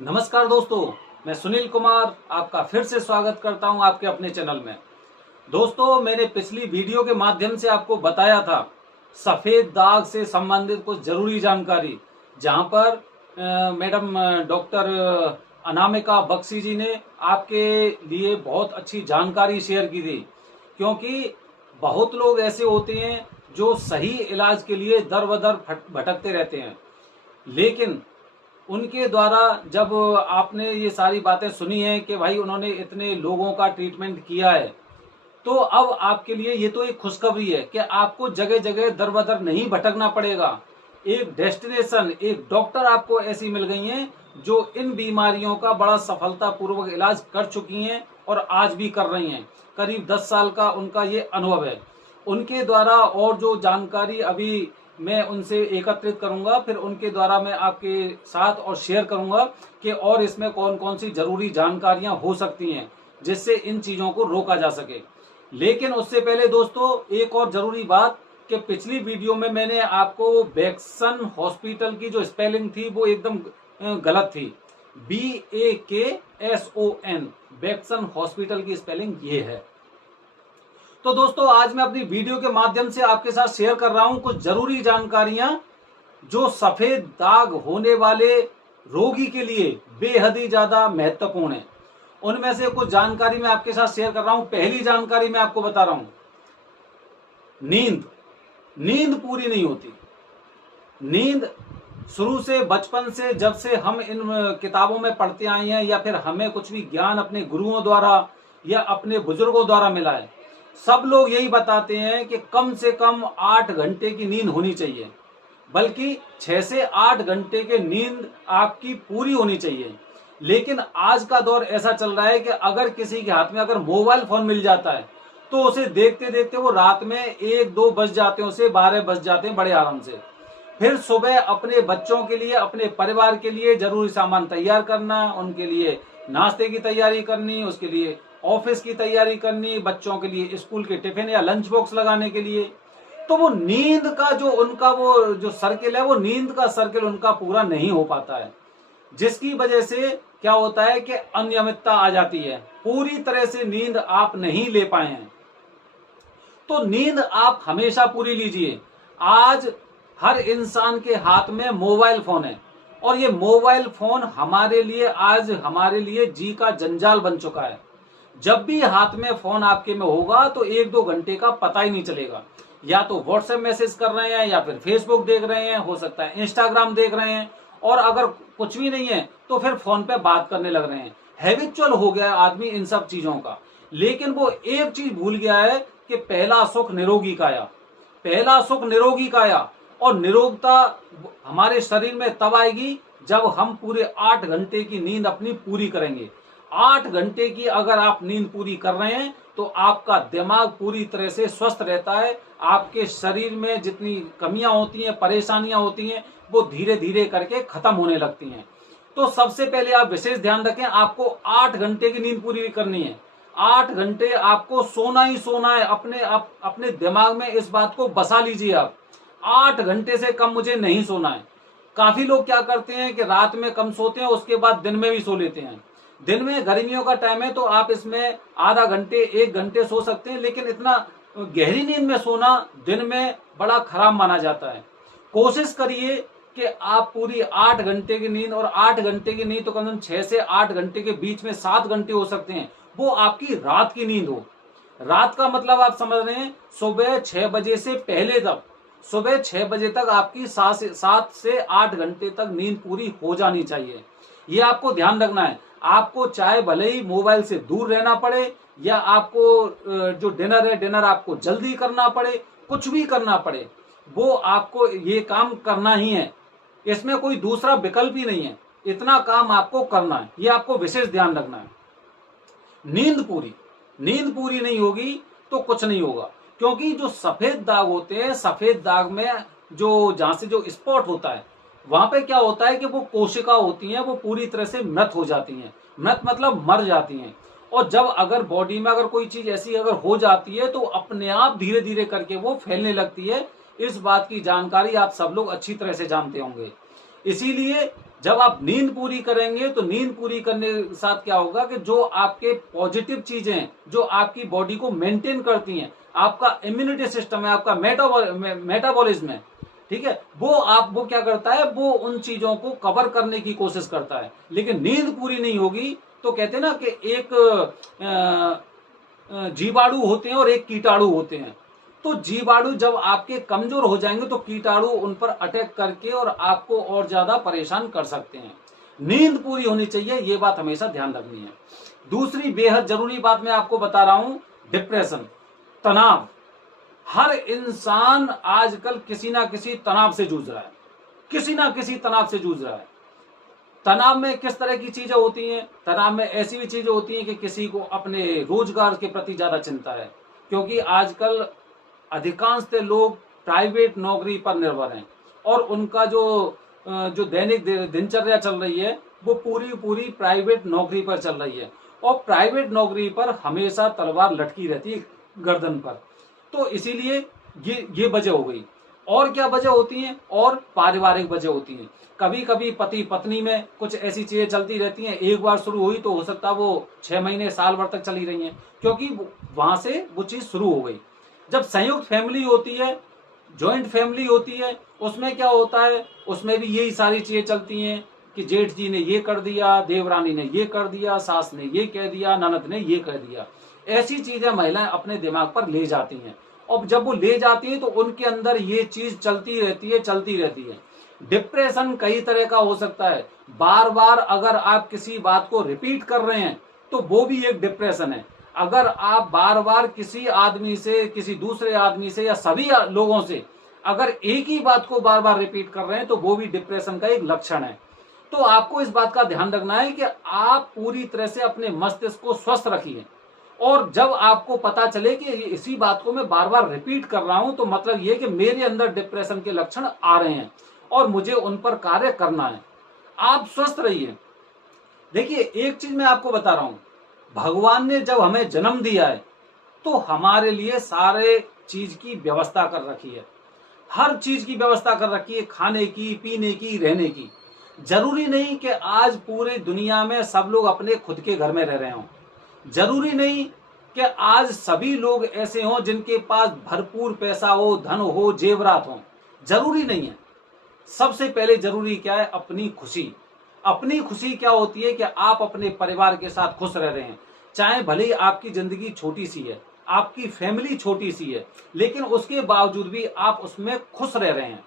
नमस्कार दोस्तों, मैं सुनील कुमार आपका फिर से स्वागत करता हूं आपके अपने चैनल में। दोस्तों, मैंने पिछली वीडियो के माध्यम से आपको बताया था सफेद दाग से संबंधित कुछ जरूरी जानकारी, जहां पर मैडम डॉक्टर अनामिका बख्शी जी ने आपके लिए बहुत अच्छी जानकारी शेयर की थी। क्योंकि बहुत लोग ऐसे होते हैं जो सही इलाज के लिए दर बदर भटकते रहते हैं, लेकिन उनके द्वारा जब आपने ये सारी बातें सुनी हैं कि भाई उन्होंने इतने लोगों का ट्रीटमेंट किया है, तो अब आपके लिए ये तो एक खुशखबरी है कि आपको जगह जगह दर बदर नहीं भटकना पड़ेगा। एक डेस्टिनेशन, एक डॉक्टर आपको ऐसी मिल गई हैं जो इन बीमारियों का बड़ा सफलतापूर्वक इलाज कर चुकी हैं और आज भी कर रही हैं। करीब 10 साल का उनका ये अनुभव है। उनके द्वारा और जो जानकारी अभी मैं उनसे एकत्रित करूंगा, फिर उनके द्वारा मैं आपके साथ और शेयर करूंगा कि और इसमें कौन कौन सी जरूरी जानकारियां हो सकती हैं जिससे इन चीजों को रोका जा सके। लेकिन उससे पहले दोस्तों, एक और जरूरी बात कि पिछली वीडियो में मैंने आपको बैक्सन हॉस्पिटल की जो स्पेलिंग थी वो एकदम गलत थी। BAKSON, बैक्सन हॉस्पिटल की स्पेलिंग ये है। तो दोस्तों, आज मैं अपनी वीडियो के माध्यम से आपके साथ शेयर कर रहा हूं कुछ जरूरी जानकारियां जो सफेद दाग होने वाले रोगी के लिए बेहद ही ज्यादा महत्वपूर्ण है। उनमें से कुछ जानकारी मैं आपके साथ शेयर कर रहा हूं। पहली जानकारी मैं आपको बता रहा हूं, नींद पूरी नहीं होती। नींद शुरू से, बचपन से, जब से हम इन किताबों में पढ़ते आए हैं या फिर हमें कुछ भी ज्ञान अपने गुरुओं द्वारा या अपने बुजुर्गों द्वारा मिला है, सब लोग यही बताते हैं कि कम से कम 8 घंटे की नींद होनी चाहिए, बल्कि 6 से 8 घंटे की नींद आपकी पूरी होनी चाहिए। लेकिन आज का दौर ऐसा चल रहा है कि अगर किसी के हाथ में अगर मोबाइल फोन मिल जाता है तो उसे देखते देखते वो रात में 1-2 बज जाते हैं, उसे 12 बज जाते हैं बड़े आराम से। फिर सुबह अपने बच्चों के लिए, अपने परिवार के लिए जरूरी सामान तैयार करना, उनके लिए नाश्ते की तैयारी करनी, उसके लिए ऑफिस की तैयारी करनी, बच्चों के लिए स्कूल के टिफिन या लंच बॉक्स लगाने के लिए। तो वो नींद का जो उनका वो जो सर्किल है, वो नींद का सर्किल उनका पूरा नहीं हो पाता है, जिसकी वजह से क्या होता है कि अनियमितता आ जाती है। पूरी तरह से नींद आप नहीं ले पाए हैं। तो नींद आप हमेशा पूरी लीजिए। आज हर इंसान के हाथ में मोबाइल फोन है और ये मोबाइल फोन हमारे लिए जी का जंजाल बन चुका है। जब भी हाथ में फोन आपके में होगा तो 1-2 घंटे का पता ही नहीं चलेगा। या तो व्हाट्सएप मैसेज कर रहे हैं, या फिर फेसबुक देख रहे हैं, हो सकता है इंस्टाग्राम देख रहे हैं, और अगर कुछ भी नहीं है तो फिर फोन पे बात करने लग रहे हैं। हैबिचुअल हो गया है आदमी इन सब चीजों का। लेकिन वो एक चीज भूल गया है कि पहला सुख निरोगी काया, पहला सुख निरोगी काया। और निरोगता हमारे शरीर में तब आएगी जब हम पूरे 8 घंटे की नींद अपनी पूरी करेंगे। 8 घंटे की अगर आप नींद पूरी कर रहे हैं तो आपका दिमाग पूरी तरह से स्वस्थ रहता है। आपके शरीर में जितनी कमियां होती हैं, परेशानियां होती हैं, वो धीरे धीरे करके खत्म होने लगती हैं। तो सबसे पहले आप विशेष ध्यान रखें, आपको 8 घंटे की नींद पूरी करनी है। 8 घंटे आपको सोना ही सोना है। अपने दिमाग में इस बात को बसा लीजिए आप, 8 घंटे से कम मुझे नहीं सोना है। काफी लोग क्या करते हैं कि रात में कम सोते हैं, उसके बाद दिन में भी सो लेते हैं। दिन में गर्मियों का टाइम है तो आप इसमें आधा घंटे 1 घंटे सो सकते हैं, लेकिन इतना गहरी नींद में सोना दिन में बड़ा खराब माना जाता है। कोशिश करिए कि आप पूरी 8 घंटे की नींद, और 8 घंटे की नींद तो कम से कम 6 से 8 घंटे के बीच में 7 घंटे हो सकते हैं, वो आपकी रात की नींद हो। रात का मतलब आप समझ रहे हैं, सुबह 6 बजे से पहले तक, सुबह 6 बजे तक आपकी 7 से 8 घंटे तक नींद पूरी हो जानी चाहिए। ये आपको ध्यान रखना है। आपको चाहे भले ही मोबाइल से दूर रहना पड़े, या आपको जो डिनर है, डिनर आपको जल्दी करना पड़े, कुछ भी करना पड़े, वो आपको ये काम करना ही है। इसमें कोई दूसरा विकल्प ही नहीं है। इतना काम आपको करना है, ये आपको विशेष ध्यान रखना है। नींद पूरी नहीं होगी तो कुछ नहीं होगा। क्योंकि जो सफेद दाग होते हैं, सफेद दाग में जो जहां से जो स्पॉट होता है, वहां पे क्या होता है कि वो कोशिका होती हैं, वो पूरी तरह से मृत हो जाती हैं। मृत मतलब मर जाती हैं। और जब अगर बॉडी में अगर कोई चीज ऐसी अगर हो जाती है तो अपने आप धीरे धीरे करके वो फैलने लगती है। इस बात की जानकारी आप सब लोग अच्छी तरह से जानते होंगे। इसीलिए जब आप नींद पूरी करेंगे तो नींद पूरी करने के साथ क्या होगा कि जो आपके पॉजिटिव चीजें हैं, जो आपकी बॉडी को मेंटेन करती हैं, आपका इम्यूनिटी सिस्टम है, आपका मेटाबॉलिज्म है, ठीक है, वो क्या करता है, वो उन चीजों को कवर करने की कोशिश करता है। लेकिन नींद पूरी नहीं होगी तो कहते हैं ना कि एक जीवाणु होते हैं और एक कीटाणु होते हैं। तो जीवाणु जब आपके कमजोर हो जाएंगे तो कीटाणु उन पर अटैक करके और आपको और ज्यादा परेशान कर सकते हैं। नींद पूरी होनी चाहिए, ये बात हमेशा ध्यान रखनी है। दूसरी बेहद जरूरी बात मैं आपको बता रहा हूं, डिप्रेशन, तनाव। हर इंसान आजकल किसी ना किसी तनाव से जूझ रहा है, किसी ना किसी तनाव से जूझ रहा है। तनाव में किस तरह की चीजें होती हैं? तनाव में ऐसी भी चीजें होती हैं कि किसी को अपने रोजगार के प्रति ज्यादा चिंता है, क्योंकि आजकल अधिकांश लोग प्राइवेट नौकरी पर निर्भर हैं और उनका जो दैनिक दिनचर्या चल रही है वो पूरी प्राइवेट नौकरी पर चल रही है और प्राइवेट नौकरी पर हमेशा तलवार लटकी रहती है गर्दन पर। तो इसीलिए ये वजह हो गई। और क्या वजह होती हैं? और पारिवारिक वजह होती हैं। कभी कभी पति पत्नी में कुछ ऐसी चीजें चलती रहती हैं, एक बार शुरू हुई तो हो सकता है वो 6 महीने साल भर तक चली रही हैं, क्योंकि वहां से वो चीज शुरू हो गई। जब संयुक्त फैमिली होती है, जॉइंट फैमिली होती है, उसमें क्या होता है, उसमें भी यही सारी चीजें चलती हैं कि जेठ जी ने ये कर दिया, देवरानी ने ये कर दिया, सास ने ये कह दिया, ननद ने ये कह दिया। ऐसी चीजें महिलाएं अपने दिमाग पर ले जाती हैं और जब वो ले जाती है तो उनके अंदर ये चीज चलती रहती है। डिप्रेशन कई तरह का हो सकता है। बार बार अगर आप किसी बात को रिपीट कर रहे हैं तो वो भी एक डिप्रेशन है। अगर आप बार बार किसी आदमी से, किसी दूसरे आदमी से या सभी लोगों से अगर एक ही बात को बार बार रिपीट कर रहे हैं तो वो भी डिप्रेशन का एक लक्षण है। तो आपको इस बात का ध्यान रखना है कि आप पूरी तरह से अपने मस्तिष्क को स्वस्थ रखिए और जब आपको पता चले कि इसी बात को मैं बार बार रिपीट कर रहा हूं तो मतलब ये कि मेरे अंदर डिप्रेशन के लक्षण आ रहे हैं और मुझे उन पर कार्य करना है। आप स्वस्थ रहिए। देखिए, एक चीज मैं आपको बता रहा हूं, भगवान ने जब हमें जन्म दिया है तो हमारे लिए सारे चीज की व्यवस्था कर रखी है, हर चीज की व्यवस्था कर रखी है, खाने की, पीने की, रहने की। जरूरी नहीं कि आज पूरी दुनिया में सब लोग अपने खुद के घर में रह रहे हों, जरूरी नहीं कि आज सभी लोग ऐसे हों जिनके पास भरपूर पैसा हो, धन हो, जेवरात हो, जरूरी नहीं है। सबसे पहले जरूरी क्या है? अपनी खुशी। अपनी खुशी क्या होती है कि आप अपने परिवार के साथ खुश रह रहे हैं, चाहे भले ही आपकी जिंदगी छोटी सी है, आपकी फैमिली छोटी सी है, लेकिन उसके बावजूद भी आप उसमें खुश रह रहे हैं।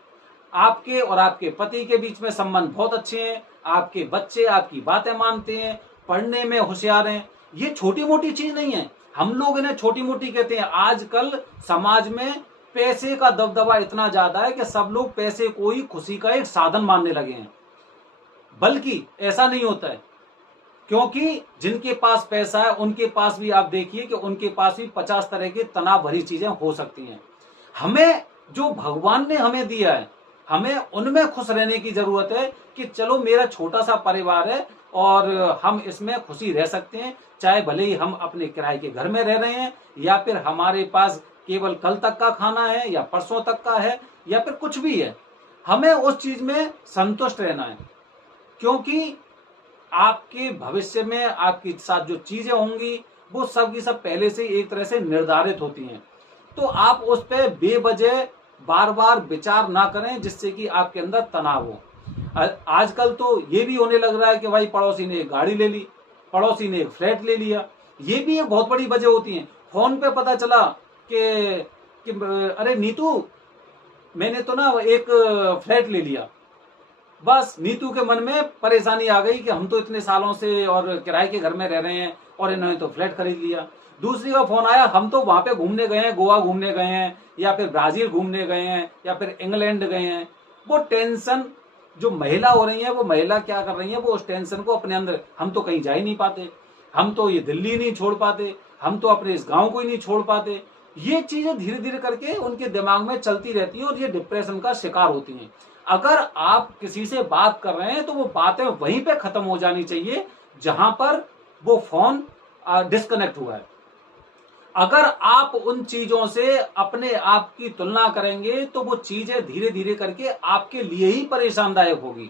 आपके और आपके पति के बीच में संबंध बहुत अच्छे हैं, आपके बच्चे आपकी बातें मानते हैं, पढ़ने में होशियार हैं। ये छोटी मोटी चीज नहीं है, हम लोग इन्हें छोटी मोटी कहते हैं। आजकल समाज में पैसे का दबदबा इतना ज्यादा है कि सब लोग पैसे को ही खुशी का एक साधन मानने लगे हैं, बल्कि ऐसा नहीं होता है। क्योंकि जिनके पास पैसा है उनके पास भी आप देखिए कि उनके पास भी 50 तरह की तनाव भरी चीजें हो सकती हैं। हमें जो भगवान ने हमें दिया है, हमें उनमें खुश रहने की जरूरत है कि चलो मेरा छोटा सा परिवार है और हम इसमें खुशी रह सकते हैं, चाहे भले ही हम अपने किराए के घर में रह रहे हैं या फिर हमारे पास केवल कल तक का खाना है या परसों तक का है या फिर कुछ भी है। हमें उस चीज में संतुष्ट रहना है, क्योंकि आपके भविष्य में आपके साथ जो चीजें होंगी वो सब की सब पहले से एक तरह से निर्धारित होती हैं। तो आप उस पर बेवजह बार बार विचार ना करें जिससे कि आपके अंदर तनाव हो। आजकल तो ये भी होने लग रहा है कि भाई पड़ोसी ने एक गाड़ी ले ली, पड़ोसी ने एक फ्लैट ले लिया, ये भी एक बहुत बड़ी वजह होती है। फोन पे पता चला कि अरे नीतू, मैंने तो ना एक फ्लैट ले लिया। बस नीतू के मन में परेशानी आ गई कि हम तो इतने सालों से और किराए के घर में रह रहे हैं और इन्होंने तो फ्लैट खरीद लिया। दूसरी का फोन आया, हम तो वहां पे घूमने गए हैं, गोवा घूमने गए हैं या फिर ब्राजील घूमने गए हैं या फिर इंग्लैंड गए हैं। वो टेंशन जो महिला हो रही है, वो महिला क्या कर रही है, वो उस टेंशन को अपने अंदर, हम तो कहीं जा ही नहीं पाते, हम तो ये दिल्ली नहीं छोड़ पाते, हम तो अपने इस गांव को ही नहीं छोड़ पाते। ये चीजें धीरे धीरे करके उनके दिमाग में चलती रहती है और ये डिप्रेशन का शिकार होती हैं। अगर आप किसी से बात कर रहे हैं तो वो बातें वहीं पे खत्म हो जानी चाहिए जहां पर वो फोन डिस्कनेक्ट हुआ है। अगर आप उन चीजों से अपने आप की तुलना करेंगे तो वो चीजें धीरे धीरे करके आपके लिए ही परेशानदायक होगी,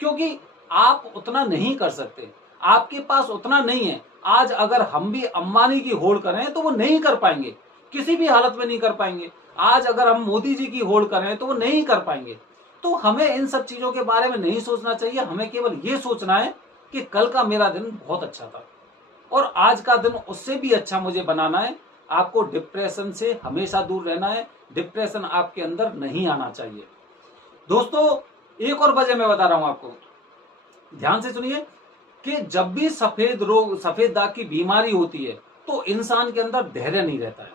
क्योंकि आप उतना नहीं कर सकते, आपके पास उतना नहीं है। आज अगर हम भी अंबानी की होड़ करें तो वो नहीं कर पाएंगे, किसी भी हालत में नहीं कर पाएंगे। आज अगर हम मोदी जी की होड़ करें तो वो नहीं कर पाएंगे। तो हमें इन सब चीजों के बारे में नहीं सोचना चाहिए, हमें केवल ये सोचना है कि कल का मेरा दिन बहुत अच्छा था और आज का दिन उससे भी अच्छा मुझे बनाना है। आपको डिप्रेशन से हमेशा दूर रहना है, डिप्रेशन आपके अंदर नहीं आना चाहिए। दोस्तों, एक और वजह मैं बता रहा हूं आपको, ध्यान से सुनिए कि जब भी सफेद दाग की बीमारी होती है तो इंसान के अंदर धैर्य नहीं रहता है।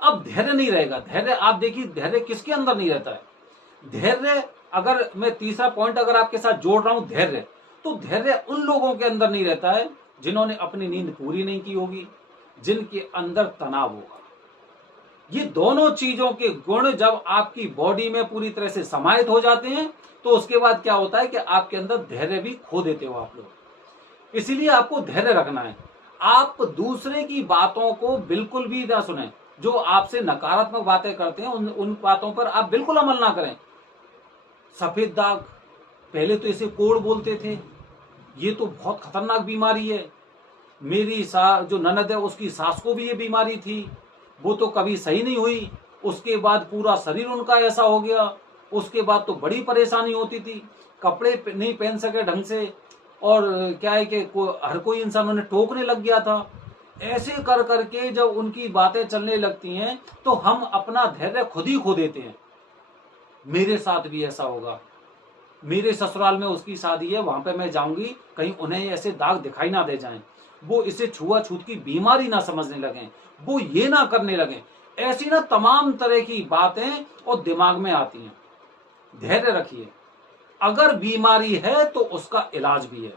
अब धैर्य नहीं रहेगा, धैर्य आप देखिए, धैर्य किसके अंदर नहीं रहता है? धैर्य, अगर मैं तीसरा पॉइंट अगर आपके साथ जोड़ रहा हूं, धैर्य, तो धैर्य उन लोगों के अंदर नहीं रहता है जिन्होंने अपनी नींद पूरी नहीं की होगी, जिनके अंदर तनाव होगा। ये दोनों चीजों के गुण जब आपकी बॉडी में पूरी तरह से समाहित हो जाते हैं तो उसके बाद क्या होता है कि आपके अंदर धैर्य भी खो देते हो आप लोग। इसीलिए आपको धैर्य रखना है। आप दूसरे की बातों को बिल्कुल भी ना सुने, जो आपसे नकारात्मक बातें करते हैं उन बातों पर आप बिल्कुल अमल ना करें। सफेद दाग, पहले तो इसे कोढ़ बोलते थे, ये तो बहुत खतरनाक बीमारी है। मेरी जो ननद है उसकी सास को भी ये बीमारी थी, वो तो कभी सही नहीं हुई, उसके बाद पूरा शरीर उनका ऐसा हो गया, उसके बाद तो बड़ी परेशानी होती थी, कपड़े नहीं पहन सके ढंग से, और क्या है कि हर कोई इंसान उन्हें टोकने लग गया था। ऐसे कर करके जब उनकी बातें चलने लगती हैं तो हम अपना धैर्य खुद ही खो देते हैं। मेरे साथ भी ऐसा होगा, मेरे ससुराल में उसकी शादी है, वहां पे मैं जाऊंगी, कहीं उन्हें ऐसे दाग दिखाई ना दे जाएं, वो इसे छुआछूत की बीमारी ना समझने लगें, वो ये ना करने लगें। ऐसी ना तमाम तरह की बातें और दिमाग में आती हैं। धैर्य रखिए, अगर बीमारी है तो उसका इलाज भी है।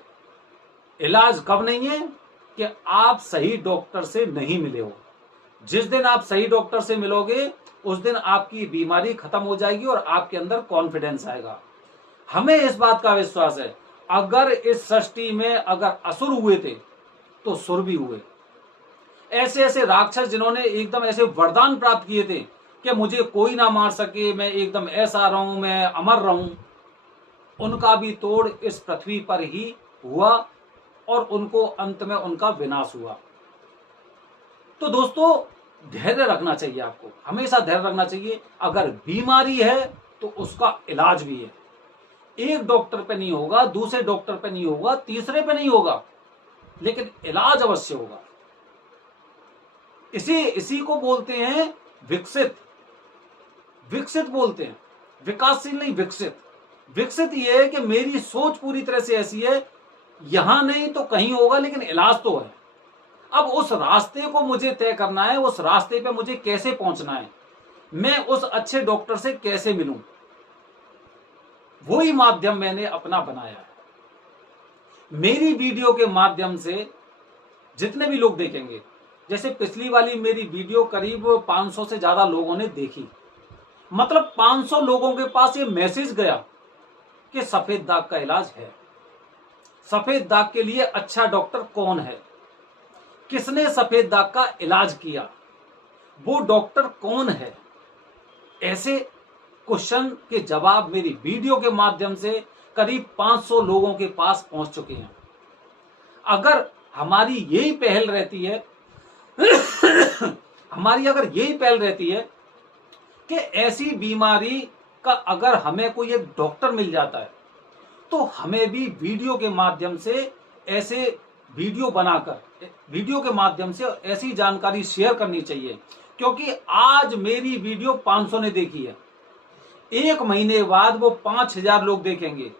इलाज कब नहीं है? कि आप सही डॉक्टर से नहीं मिले हो। जिस दिन आप सही डॉक्टर से मिलोगे उस दिन आपकी बीमारी खत्म हो जाएगी और आपके अंदर कॉन्फिडेंस आएगा। हमें इस बात का विश्वास है, अगर इस सृष्टि में अगर असुर हुए थे तो सुर भी हुए। ऐसे ऐसे राक्षस जिन्होंने एकदम ऐसे वरदान प्राप्त किए थे कि मुझे कोई ना मार सके, मैं एकदम ऐसा रहूं, मैं अमर रहूं, उनका भी तोड़ इस पृथ्वी पर ही हुआ और उनको अंत में उनका विनाश हुआ। तो दोस्तों, धैर्य रखना चाहिए, आपको हमेशा धैर्य रखना चाहिए। अगर बीमारी है तो उसका इलाज भी है। एक डॉक्टर पे नहीं होगा, दूसरे डॉक्टर पे नहीं होगा, तीसरे पे नहीं होगा, लेकिन इलाज अवश्य होगा। इसी को बोलते हैं विकसित। विकसित बोलते हैं, विकासशील नहीं, विकसित। विकसित ये है कि मेरी सोच पूरी तरह से ऐसी है, यहां नहीं तो कहीं होगा, लेकिन इलाज तो है। अब उस रास्ते को मुझे तय करना है, उस रास्ते पे मुझे कैसे पहुंचना है, मैं उस अच्छे डॉक्टर से कैसे मिलूं, वही माध्यम मैंने अपना बनाया है। मेरी वीडियो के माध्यम से जितने भी लोग देखेंगे, जैसे पिछली वाली मेरी वीडियो करीब 500 से ज्यादा लोगों ने देखी, मतलब 500 लोगों के पास ये मैसेज गया कि सफेद दाग का इलाज है। सफेद दाग के लिए अच्छा डॉक्टर कौन है, किसने सफेद दाग का इलाज किया, वो डॉक्टर कौन है। ऐसे क्वेश्चन के जवाब मेरी वीडियो के माध्यम से करीब 500 लोगों के पास पहुंच चुके हैं। अगर हमारी यही पहल रहती है हमारी अगर यही पहल रहती है कि ऐसी बीमारी का अगर हमें कोई एक डॉक्टर मिल जाता है तो हमें भी वीडियो के माध्यम से ऐसे वीडियो बनाकर, वीडियो के माध्यम से ऐसी जानकारी शेयर करनी चाहिए। क्योंकि आज मेरी वीडियो 500 ने देखी है, एक महीने बाद वो 5000 लोग देखेंगे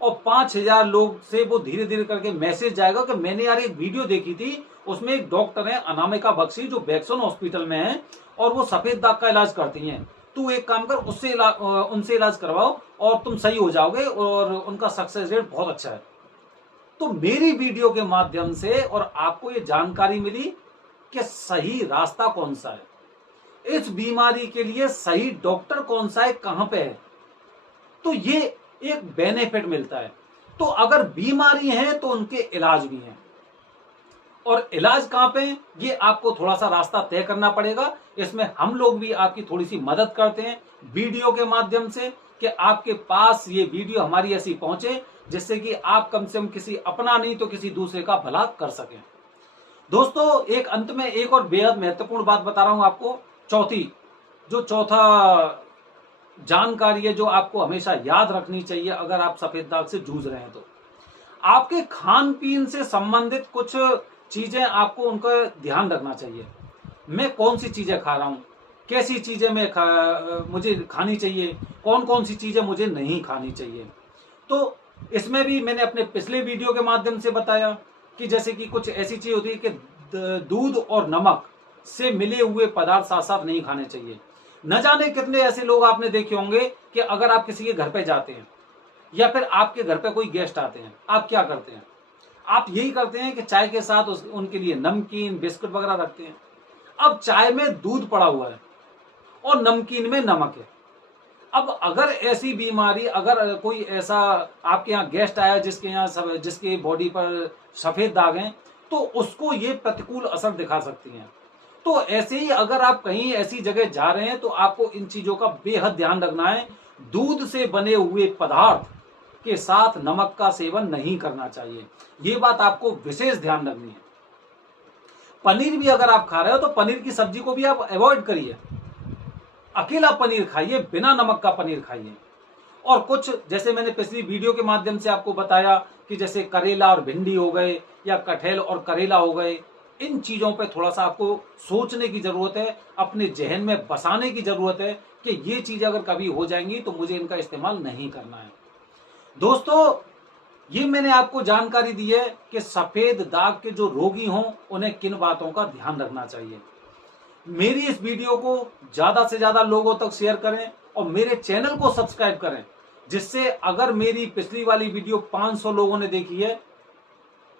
और 5000 लोग से वो धीरे धीरे करके मैसेज जाएगा कि मैंने यार एक वीडियो देखी थी, उसमें एक डॉक्टर है अनामिका बख्शी जो बैक्सन हॉस्पिटल में है और वो सफेद दाग का इलाज करती हैं, तू एक काम कर, उनसे इलाज करवाओ और तुम सही हो जाओगे और उनका सक्सेस रेट बहुत अच्छा है। तो मेरी वीडियो के माध्यम से और आपको ये जानकारी मिली कि सही रास्ता कौन सा है, इस बीमारी के लिए सही डॉक्टर कौन सा है, कहां पे है, तो ये एक बेनिफिट मिलता है। तो अगर बीमारी है तो उनके इलाज भी हैं, और इलाज कहां पे है ये आपको थोड़ा सा रास्ता तय करना पड़ेगा। इसमें हम लोग भी आपकी थोड़ी सी मदद करते हैं वीडियो के माध्यम से कि आपके पास ये वीडियो हमारी ऐसी पहुंचे जिससे कि आप कम से कम किसी अपना नहीं तो किसी दूसरे का भला कर सकें। दोस्तों, एक अंत में एक और बेहद महत्वपूर्ण बात बता रहा हूं आपको। चौथा जानकारी है जो आपको हमेशा याद रखनी चाहिए अगर आप सफेद दाग से जूझ रहे हैं तो आपके खान पीन से संबंधित कुछ चीजें आपको उनका ध्यान रखना चाहिए। मैं कौन सी चीजें खा रहा हूं, कैसी चीजें मुझे खानी चाहिए, कौन कौन सी चीजें मुझे नहीं खानी चाहिए। तो इसमें भी मैंने अपने पिछले वीडियो के माध्यम से बताया कि जैसे कि कुछ ऐसी चीज होती है कि दूध और नमक से मिले हुए पदार्थ साथ साथ नहीं खाने चाहिए। न जाने कितने ऐसे लोग आपने देखे होंगे कि अगर आप किसी के घर पे जाते हैं या फिर आपके घर पे कोई गेस्ट आते हैं, आप क्या करते हैं? आप यही करते हैं कि चाय के साथ उनके लिए नमकीन बिस्कुट वगैरह रखते हैं। अब चाय में दूध पड़ा हुआ है और नमकीन में नमक है। अब अगर ऐसी बीमारी, अगर कोई ऐसा आपके यहाँ गेस्ट आया जिसके बॉडी पर सफेद दाग हैं, तो उसको ये प्रतिकूल असर दिखा सकती हैं। तो ऐसे ही अगर आप कहीं ऐसी जगह जा रहे हैं तो आपको इन चीजों का बेहद ध्यान रखना है। दूध से बने हुए पदार्थ के साथ नमक का सेवन नहीं करना चाहिए, ये बात आपको विशेष ध्यान रखनी है। पनीर भी अगर आप खा रहे हो तो पनीर की सब्जी को भी आप अवॉइड करिए, अकेला पनीर खाइए, बिना नमक का पनीर खाइए। और कुछ जैसे मैंने पिछली वीडियो के माध्यम से आपको बताया कि जैसे करेला और भिंडी हो गए या कटहल और करेला हो गए, इन चीजों पे थोड़ा सा आपको सोचने की जरूरत है, अपने जहन में बसाने की जरूरत है कि ये चीजें अगर कभी हो जाएंगी तो मुझे इनका इस्तेमाल नहीं करना है। दोस्तों, ये मैंने आपको जानकारी दी है कि सफेद दाग के जो रोगी हों उन्हें किन बातों का ध्यान रखना चाहिए। मेरी इस वीडियो को ज्यादा से ज्यादा लोगों तक शेयर करें और मेरे चैनल को सब्सक्राइब करें, जिससे अगर मेरी पिछली वाली वीडियो 500 लोगों ने देखी है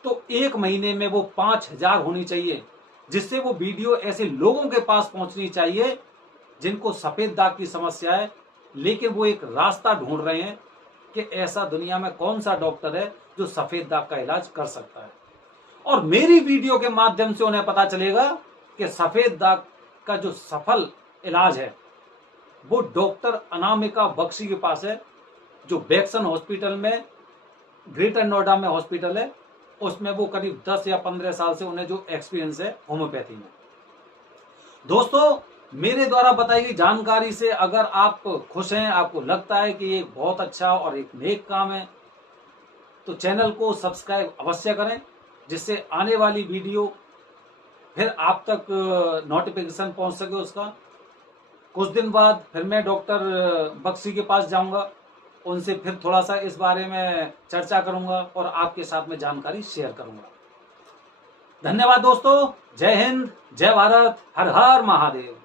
तो एक महीने में वो 5000 होनी चाहिए, जिससे वो वीडियो ऐसे लोगों के पास पहुंचनी चाहिए जिनको सफेद दाग की समस्या है, लेकिन वो एक रास्ता ढूंढ रहे हैं कि ऐसा दुनिया में कौन सा डॉक्टर है जो सफेद दाग का इलाज कर सकता है। और मेरी वीडियो के माध्यम से उन्हें पता चलेगा कि सफेद दाग का जो सफल इलाज है वो डॉक्टर अनामिका बख्शी के पास है, जो बैक्सन हॉस्पिटल में, ग्रेटर नोएडा में हॉस्पिटल है, उसमें वो करीब 10 या 15 साल से उन्हें जो एक्सपीरियंस है होम्योपैथी में। दोस्तों, मेरे द्वारा बताई गई जानकारी से अगर आप खुश हैं, आपको लगता है कि ये बहुत अच्छा और एक नेक काम है, तो चैनल को सब्सक्राइब अवश्य करें, जिससे आने वाली वीडियो फिर आप तक नोटिफिकेशन पहुंच सके उसका। कुछ दिन बाद फिर मैं डॉक्टर बख्शी के पास जाऊंगा, उनसे फिर थोड़ा सा इस बारे में चर्चा करूंगा और आपके साथ में जानकारी शेयर करूंगा। धन्यवाद दोस्तों, जय हिंद, जय भारत, हर हर महादेव।